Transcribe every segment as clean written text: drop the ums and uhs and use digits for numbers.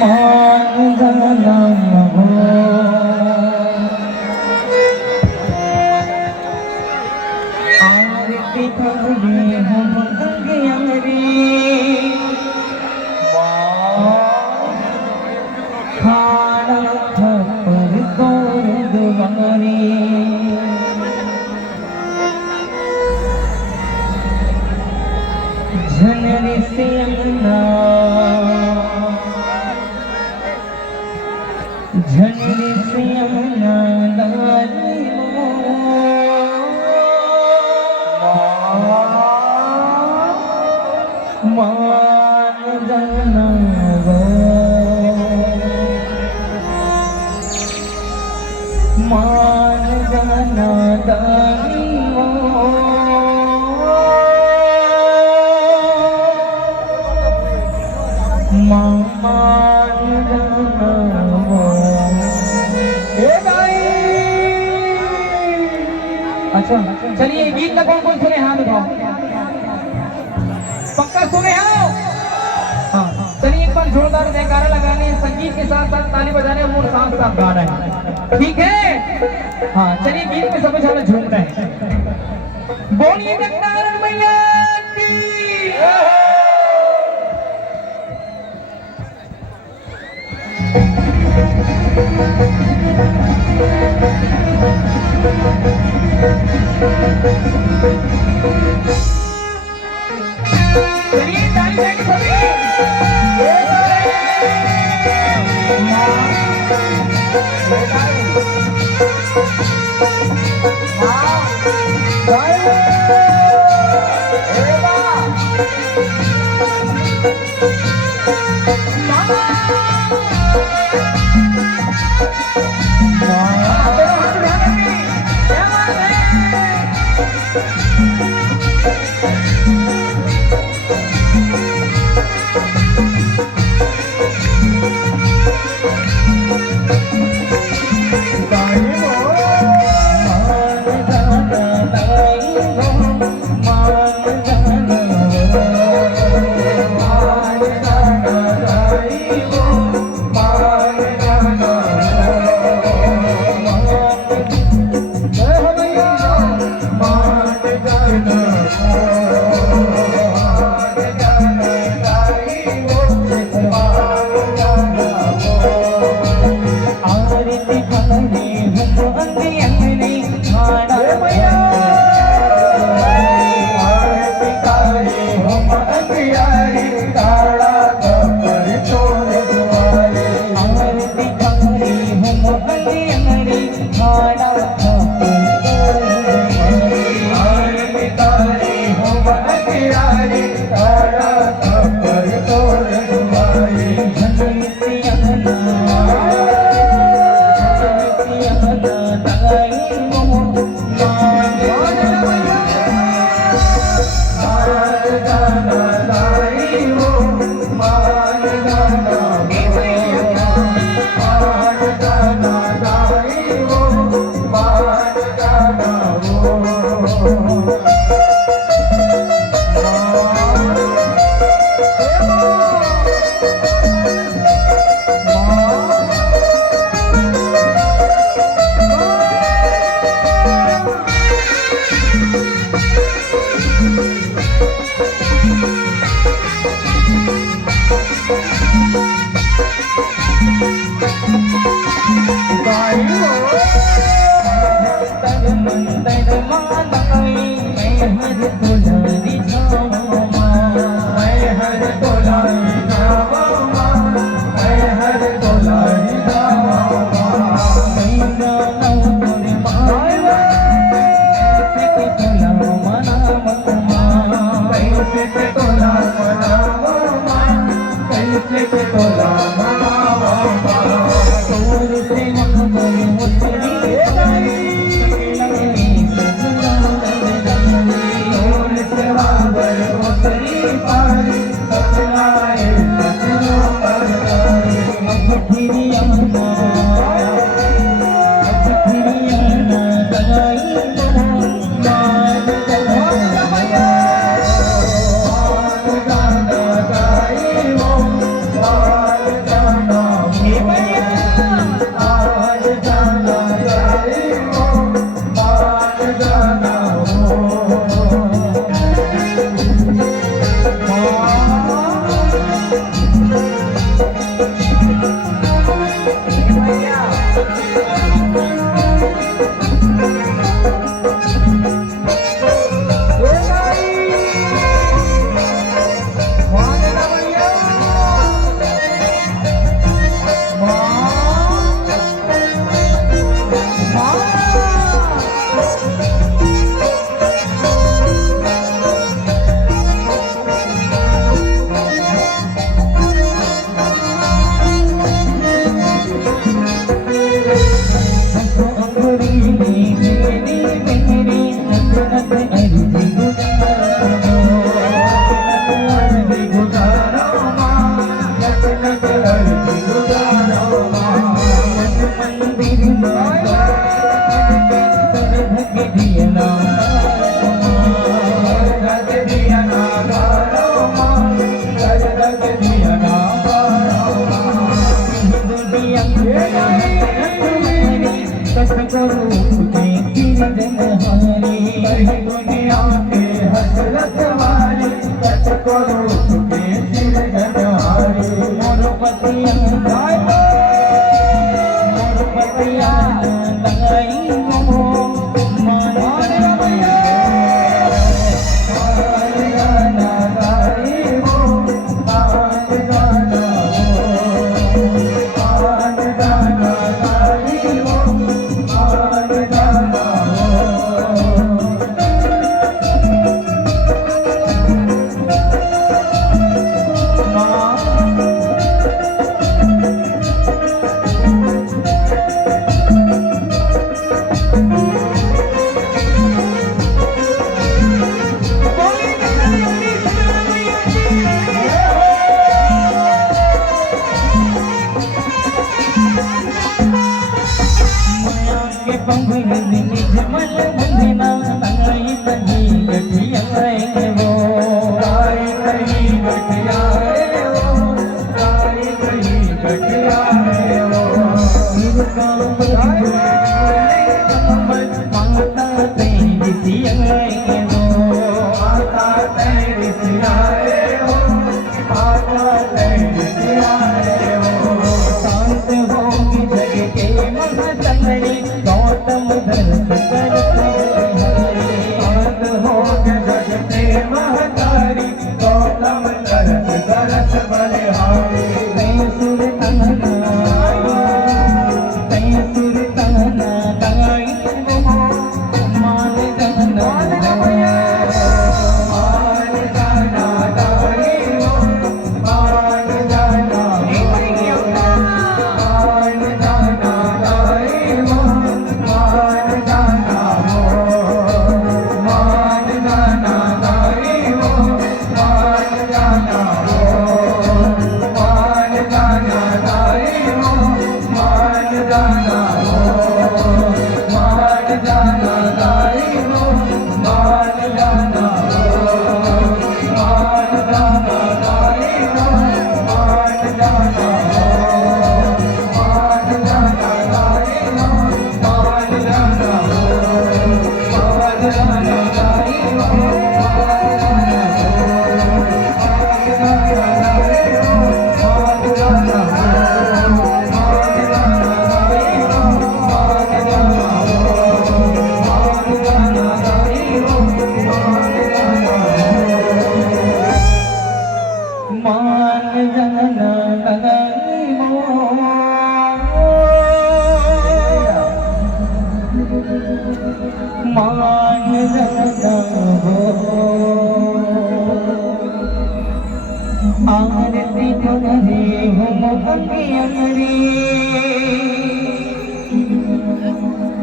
मान जाना हो आरती करे हम अंगियारी खाना थप्पड़ तोड़ दुआरी झनरी से अंगना झनरी से अंगना दारी मान जाना वो मान जाना दारी वो मान जाना वो अच्छा चलिए गीत का कौन कौन सुने हाथ उठाओ पक्का सुने हो हाँ चलिए एक बार जोरदार जयकारा लगाने संगीत के साथ साथ ताली बजाने और साथ साथ गाना है ठीक है हाँ चलिए गीत में सबसे ज्यादा झूमना है बोलिए जगतारण मैया की चलिए ताली बजाएंगे सभी गुजारो माँ जग जग अर्जी गुजारो माँ मंदिर दिया ना दिया ना गारो माँ जग दिया ना दुनिया के हसरत वाली सच को रूप के सिर जनहारी मोर पतिया लगाई गो आरती तुम्हारी हम अंगियरी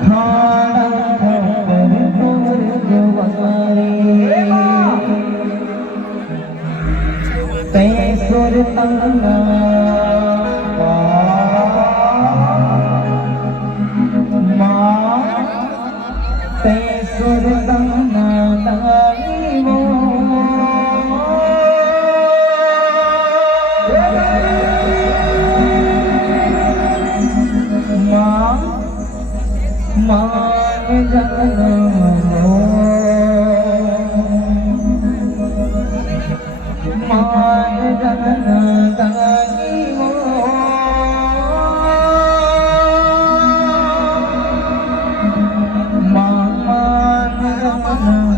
खाना खाकर तोर जवारी तै सुरताना माँ तै सुरताना दाई वो मान जाना हो मान जाना दाई हो मान जाना